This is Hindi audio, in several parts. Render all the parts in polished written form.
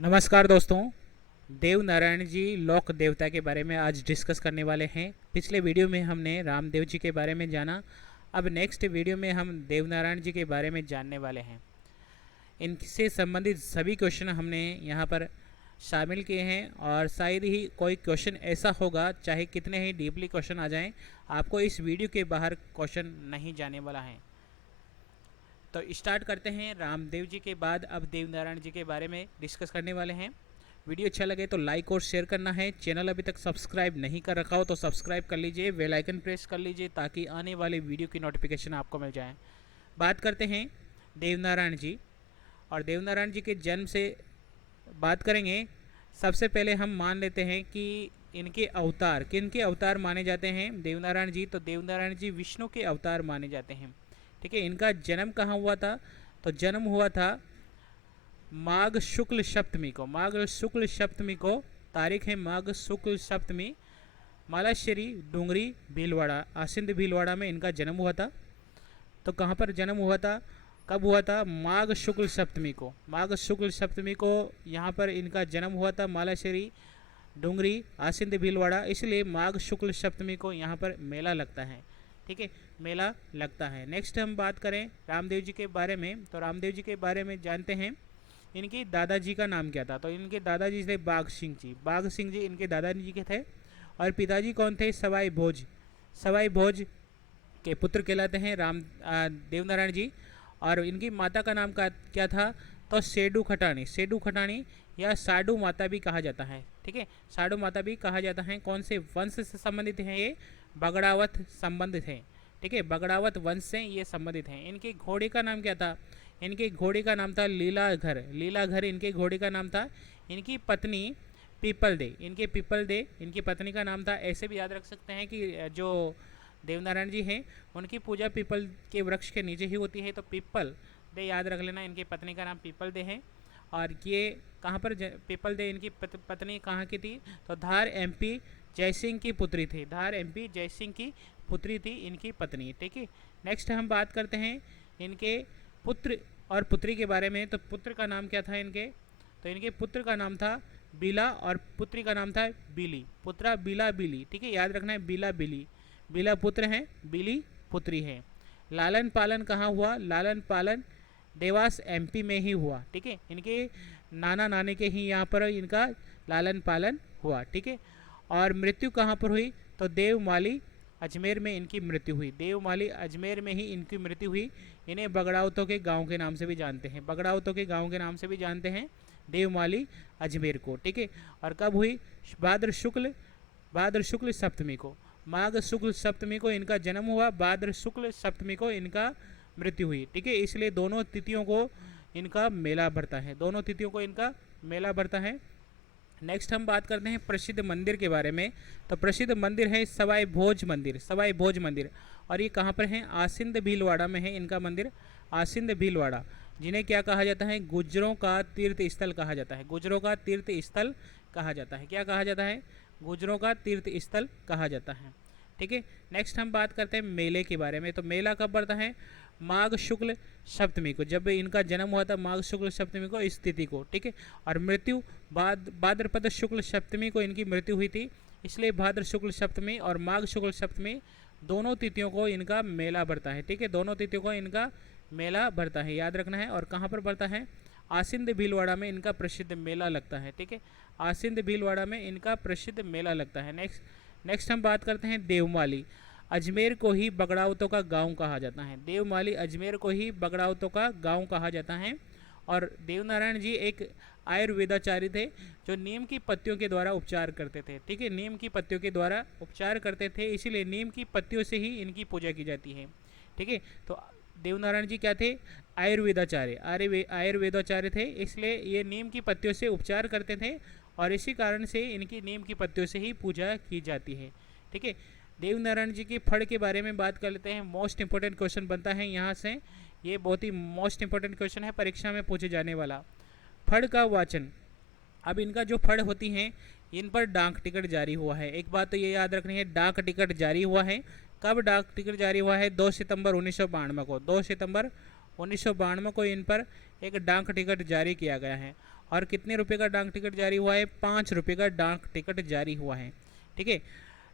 नमस्कार दोस्तों। देव नारायण जी लोक देवता के बारे में आज डिस्कस करने वाले हैं। पिछले वीडियो में हमने रामदेव जी के बारे में जाना। अब नेक्स्ट वीडियो में हम देव नारायण जी के बारे में जानने वाले हैं। इनसे संबंधित सभी क्वेश्चन हमने यहाँ पर शामिल किए हैं और शायद ही कोई क्वेश्चन ऐसा होगा, चाहे कितने ही डीपली क्वेश्चन आ जाएं, आपको इस वीडियो के बाहर क्वेश्चन नहीं जाने वाला है। तो स्टार्ट करते हैं। रामदेव जी के बाद अब देव नारायण जी के बारे में डिस्कस करने वाले हैं। वीडियो अच्छा लगे तो लाइक और शेयर करना है। चैनल अभी तक सब्सक्राइब नहीं कर रखा हो तो सब्सक्राइब कर लीजिए, बेल आइकन प्रेस कर लीजिए ताकि आने वाले वीडियो की नोटिफिकेशन आपको मिल जाए। बात करते हैं देव नारायण जी, और देव नारायण जी के जन्म से बात करेंगे। सबसे पहले हम मान लेते हैं कि इनके अवतार, किन के अवतार माने जाते हैं देव नारायण जी, तो देव नारायण जी विष्णु के अवतार माने जाते हैं। ठीक है, इनका जन्म कहाँ हुआ था? तो जन्म हुआ था माघ शुक्ल सप्तमी को। माघ शुक्ल सप्तमी को, तारीख है माघ शुक्ल सप्तमी, मालाश्री डूंगरी भीलवाड़ा, आसिंद भीलवाड़ा में इनका जन्म हुआ था। तो कहाँ पर जन्म हुआ था, कब हुआ था? माघ शुक्ल सप्तमी को। माघ शुक्ल सप्तमी को यहाँ पर इनका जन्म हुआ था, मालाश्री डूंगरी आसिंद भीलवाड़ा, इसलिए माघ शुक्ल सप्तमी को यहाँ पर मेला लगता है। ठीक है, मेला लगता है। नेक्स्ट हम बात करें रामदेव जी के बारे में, तो रामदेव जी के बारे में जानते हैं। इनके दादाजी का नाम क्या था? तो इनके दादाजी थे बाघ सिंह जी। बाघ सिंह जी इनके दादाजी के थे। और पिताजी कौन थे? सवाई भोज। सवाई भोज के पुत्र कहलाते हैं देव नारायण जी। और इनकी माता का नाम क्या था? तो सेडू खटाणी। सेडू खटाणी या साडू माता भी कहा जाता है। ठीक है, साडू माता भी कहा जाता है। कौन से वंश से संबंधित हैं ये? बगड़ावत संबंधित हैं। ठीक है, बगड़ावत वंश से ये संबंधित हैं। इनके घोड़े का नाम क्या था? इनके घोड़े का नाम था लीलाघर। लीलाघर इनके घोड़े का नाम था। इनकी पत्नी पीपल दे, इनके पीपल दे इनकी पत्नी का नाम था। ऐसे भी याद रख सकते हैं कि जो देवनारायण जी हैं उनकी पूजा पीपल के वृक्ष के नीचे ही होती है, तो पीपल दे याद रख लेना। इनकी पत्नी का नाम पीपल दे है। और ये कहाँ पर पीपल दे इनकी पत्नी कहाँ की थी? तो धार एमपी जयसिंह की पुत्री थी। धार एमपी जयसिंह की पुत्री थी इनकी पत्नी। ठीक है, नेक्स्ट हम बात करते हैं इनके पुत्र और पुत्री के बारे में। तो पुत्र का नाम क्या था इनके? तो इनके पुत्र का नाम था बीला और पुत्री का नाम था बिली। पुत्रा बीला बिली। ठीक है, याद रखना है बीला बिली। बीला पुत्र हैं, बिली पुत्री है। लालन पालन कहाँ हुआ? लालन पालन देवास एमपी में ही हुआ। ठीक है, इनके नाना नानी के ही यहाँ पर इनका लालन पालन हुआ। ठीक है, और मृत्यु कहाँ पर हुई? तो देवमाली अजमेर में इनकी मृत्यु हुई। देवमाली अजमेर में ही इनकी मृत्यु हुई। इन्हें बगड़ावतों के गांव के नाम से भी जानते हैं। बगड़ावतों के गांव के नाम से भी जानते हैं देवमाली अजमेर को। ठीक है, और कब हुई? भाद्र शुक्ल सप्तमी को। माघ शुक्ल सप्तमी को इनका जन्म हुआ, भाद्र शुक्ल सप्तमी को इनका मृत्यु हुई। ठीक है, इसलिए दोनों तिथियों को इनका मेला भरता है। दोनों तिथियों को इनका मेला भरता है। नेक्स्ट हम बात करते हैं प्रसिद्ध मंदिर के बारे में। तो प्रसिद्ध मंदिर है सवाई भोज मंदिर। सवाई भोज मंदिर, और ये कहाँ पर है? आसिंद भीलवाड़ा में है इनका मंदिर। आसिंद भीलवाड़ा, जिन्हें क्या कहा जाता है? गुजरों का तीर्थ स्थल कहा जाता है। गुजरों का तीर्थ स्थल कहा जाता है। क्या कहा जाता है? गुजरों का तीर्थ स्थल कहा जाता है। ठीक है, नेक्स्ट हम बात करते हैं मेले के बारे में। तो मेला कब पड़ता है? माघ शुक्ल सप्तमी को। जब इनका जन्म हुआ था माघ शुक्ल सप्तमी को इस तिथि को। ठीक है, और मृत्यु भाद्रपद शुक्ल सप्तमी को इनकी मृत्यु हुई थी, इसलिए भाद्र शुक्ल सप्तमी और माघ शुक्ल सप्तमी दोनों तिथियों को इनका मेला भरता है। ठीक है, दोनों तिथियों को इनका मेला भरता है, याद रखना है। और कहाँ पर भरता है? आसिंद भीलवाड़ा में इनका प्रसिद्ध मेला लगता है। ठीक है, आसिंद भीलवाड़ा में इनका प्रसिद्ध मेला लगता है। नेक्स्ट हम बात करते हैं देवमाली। अजमेर को ही बगड़ावतों का गांव कहा जाता है। देवमाली अजमेर को ही बगड़ावतों का गांव कहा जाता है। और देवनारायण जी एक आयुर्वेदाचार्य थे जो नीम की पत्तियों के द्वारा उपचार करते थे। ठीक है, नीम की पत्तियों के द्वारा उपचार करते थे, इसीलिए नीम की पत्तियों से ही इनकी पूजा की जाती है। ठीक है, तो देवनारायण जी क्या थे? आयुर्वेदाचार्य। आयुर्वेदाचार्य थे, इसलिए ये नीम की पत्तियों से उपचार करते थे और इसी कारण से इनकी नीम की पत्तियों से ही पूजा की जाती है। ठीक है, देवनारायण जी के फड़ के बारे में बात कर लेते हैं। मोस्ट इंपॉर्टेंट क्वेश्चन बनता है यहाँ से, ये बहुत ही मोस्ट इंपॉर्टेंट क्वेश्चन है, परीक्षा में पूछे जाने वाला। फड़ का वाचन। अब इनका जो फड़ होती हैं इन पर डाक टिकट जारी हुआ है। एक बात तो ये याद रखनी है, डाक टिकट जारी हुआ है। कब डाक टिकट जारी हुआ है? 2 सितंबर 1992 को। 2 सितंबर 1992 को इन पर एक डाक टिकट जारी किया गया है। और कितने रुपए का डाक टिकट जारी हुआ है? 5 रुपये का डाक टिकट जारी हुआ है। ठीक है,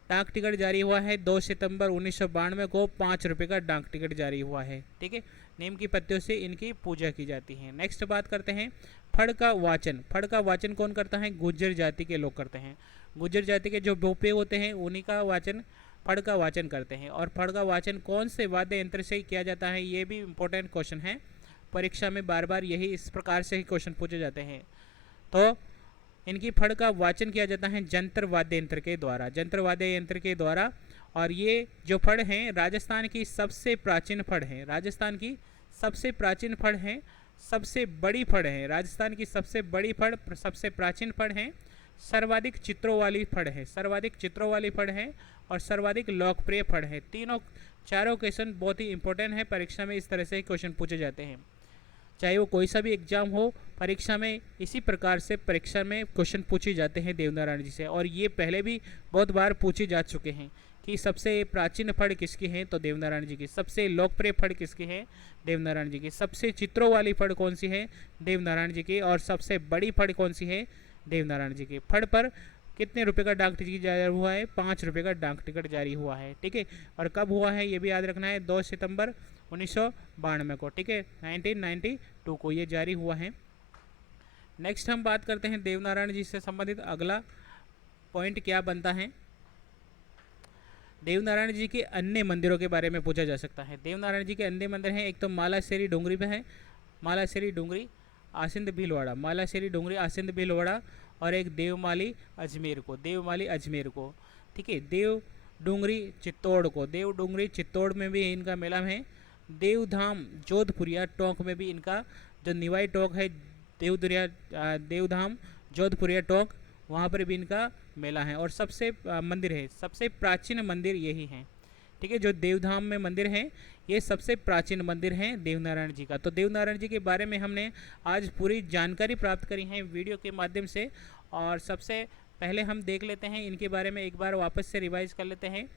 डाक टिकट जारी हुआ है 2 सितंबर 1992 को, 5 रुपये का डाक टिकट जारी हुआ है। ठीक है, नीम की पत्तियों से इनकी पूजा की जाती है। नेक्स्ट बात करते हैं फड़ का वाचन। फड़ का वाचन कौन करता है? गुज्जर जाति के लोग करते हैं। गुज्जर जाति के जो भोपे होते हैं उन्हीं का वाचन फड़ का वाचन करते हैं। और फड़ का वाचन कौन से वाद्य यंत्र से किया जाता है? ये भी इम्पोर्टेंट क्वेश्चन है, परीक्षा में बार बार यही इस प्रकार से ही क्वेश्चन पूछे जाते हैं। तो इनकी फड़ का वाचन किया जाता है जंतर वाद्य यंत्र के द्वारा, जंतर वाद्य यंत्र के द्वारा। और ये जो फड़ हैं राजस्थान की सबसे प्राचीन फड़ है, राजस्थान की सबसे प्राचीन फड़ है, सबसे बड़ी फड़ है, राजस्थान की सबसे बड़ी फड़, सबसे प्राचीन फड़ है, सर्वाधिक चित्रों वाली फड़ है, सर्वाधिक चित्रों वाली फड़ है और सर्वाधिक लोकप्रिय फड़ है। चारों क्वेश्चन बहुत ही इंपॉर्टेंट है, परीक्षा में इस तरह से क्वेश्चन पूछे जाते हैं। चाहे वो कोई सा भी एग्जाम हो, परीक्षा में इसी प्रकार से परीक्षा में क्वेश्चन पूछे जाते हैं देवनारायण जी से। और ये पहले भी बहुत बार पूछे जा चुके हैं कि सबसे प्राचीन फड़ किसकी है? तो देवनारायण जी की। सबसे लोकप्रिय फड़ किसकी है? देवनारायण जी की। सबसे चित्रों वाली फड़ कौन सी है? देवनारायण जी की। और सबसे बड़ी फड़ कौन सी है? देवनारायण जी की। फड़ पर कितने रुपए का डाक टिकट जारी हुआ है? 5 रुपये का डाक टिकट जारी हुआ है। ठीक है, और कब हुआ है ये भी याद रखना है, 2 सितंबर 1992 को। ठीक है, 1992 को ये जारी हुआ है। नेक्स्ट हम बात करते हैं देवनारायण जी से संबंधित अगला पॉइंट क्या बनता है। देवनारायण जी के अन्य मंदिरों के बारे में पूछा जा सकता है। देवनारायण जी के अन्य मंदिर हैं, एक तो मालाशेरी डूंगरी में है, मालाशेरी डूंगरी आसिंद भीलवाड़ा, मालाशेरी डूंगरी आसिंद भीलवाड़ा, और एक देवमाली अजमेर को, देवमाली अजमेर को। ठीक है, देव डूंगरी चित्तौड़ को, देव डूंगरी चित्तौड़ में भी इनका मेला है। देवधाम जोधपुरिया टोंक में भी इनका जो निवाई टोंक है, देवधाम जोधपुरिया टोंक, वहाँ पर भी इनका मेला है। और सबसे मंदिर है, सबसे प्राचीन मंदिर यही है। ठीक है, जो देवधाम में मंदिर है ये सबसे प्राचीन मंदिर है देवनारायण जी का। तो देवनारायण जी के बारे में हमने आज पूरी जानकारी प्राप्त करी है वीडियो के माध्यम से। और सबसे पहले हम देख लेते हैं इनके बारे में, एक बार वापस से रिवाइज कर लेते हैं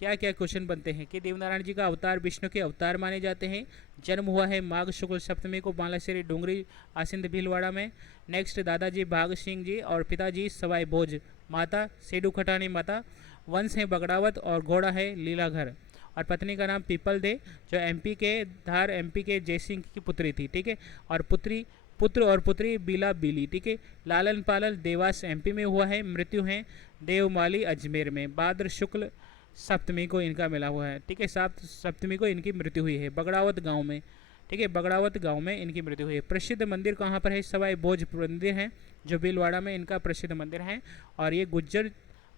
क्या क्या क्वेश्चन बनते हैं। कि देवनारायण जी का अवतार विष्णु के अवतार माने जाते हैं। जन्म हुआ है माघ शुक्ल सप्तमी को मालाशेरी डूंगरी आसिंद भीलवाड़ा में। नेक्स्ट दादाजी भाग सिंह जी और पिताजी सवाई भोज, माता सेडू खटानी माता। वंश है बगड़ावत और घोड़ा है लीलाघर। और पत्नी का नाम पीपल दे, जो एमपी के धार एमपी के जयसिंह की पुत्री थी। ठीक है, और पुत्र और पुत्री बीला बीली। ठीक है, लालन पालन देवास एमपी में हुआ है। मृत्यु है देवमाली अजमेर में, भाद्र शुक्ल सप्तमी को इनका मिला हुआ है। ठीक है, सप्तमी को इनकी मृत्यु हुई है बगड़ावत गांव में। ठीक है, बगड़ावत गांव में इनकी मृत्यु हुई है। प्रसिद्ध मंदिर कहाँ पर है? सवाई भोज मंदिर है जो भीलवाड़ा में इनका प्रसिद्ध मंदिर है। और ये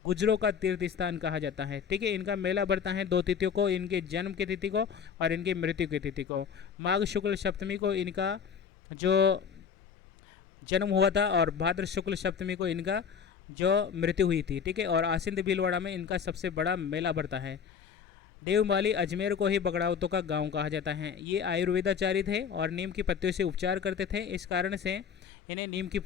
गुज्जरों का तीर्थ स्थान कहा जाता है। ठीक है, इनका मेला बढ़ता है 2 तिथियों को, इनके जन्म की तिथि को और इनकी मृत्यु की तिथि को। माघ शुक्ल सप्तमी को इनका जो जन्म हुआ था और भाद्र शुक्ल सप्तमी को इनका जो मृत्यु हुई थी। ठीक है, और आसिंद भीलवाड़ा में इनका सबसे बड़ा मेला बढ़ता है। देवमाली अजमेर को ही बगड़ावतों का गांव कहा जाता है। ये आयुर्वेदाचार्य थे और नीम की पत्तियों से उपचार करते थे, इस कारण से इन्हें नीम की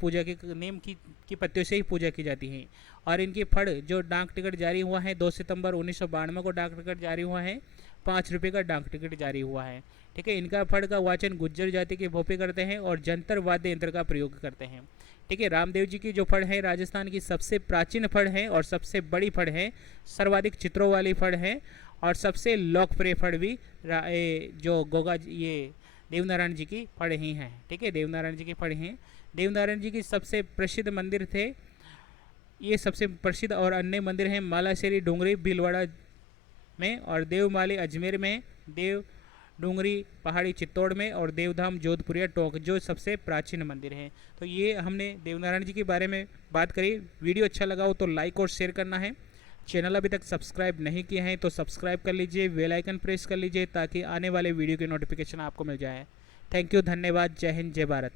पत्तियों से ही पूजा की जाती है। और इनकी फड़ जो डाक टिकट जारी हुआ है 2 सितंबर 1992 को डाक टिकट जारी हुआ है, 5 रुपये का डाक टिकट जारी हुआ है। ठीक है, इनका फड़ का वाचन गुज्जर जाति के भोपे करते हैं और जंतर वाद्य यंत्र का प्रयोग करते हैं। ठीक है, रामदेव जी की जो फड़ है राजस्थान की सबसे प्राचीन फड़ है और सबसे बड़ी फड़ है, सर्वाधिक चित्रों वाली फड़ है और सबसे लोकप्रिय फड़ भी जो ये देवनारायण जी की फड़ ही हैं। ठीक है, देवनारायण जी की फड़ हैं। देवनारायण जी की सबसे प्रसिद्ध मंदिर थे, ये सबसे प्रसिद्ध और अन्य मंदिर हैं मालाशेरी डूंगरी भीलवाड़ा में और देवमाली अजमेर में, देव डूंगरी पहाड़ी चित्तौड़ में और देवधाम जोधपुरिया टोंक जो सबसे प्राचीन मंदिर हैं। तो ये हमने देवनारायण जी के बारे में बात करी। वीडियो अच्छा लगा हो तो लाइक और शेयर करना है। चैनल अभी तक सब्सक्राइब नहीं किया है तो सब्सक्राइब कर लीजिए, बेल आइकन प्रेस कर लीजिए ताकि आने वाले वीडियो की नोटिफिकेशन आपको मिल जाए। थैंक यू, धन्यवाद, जय हिंद, जय भारत।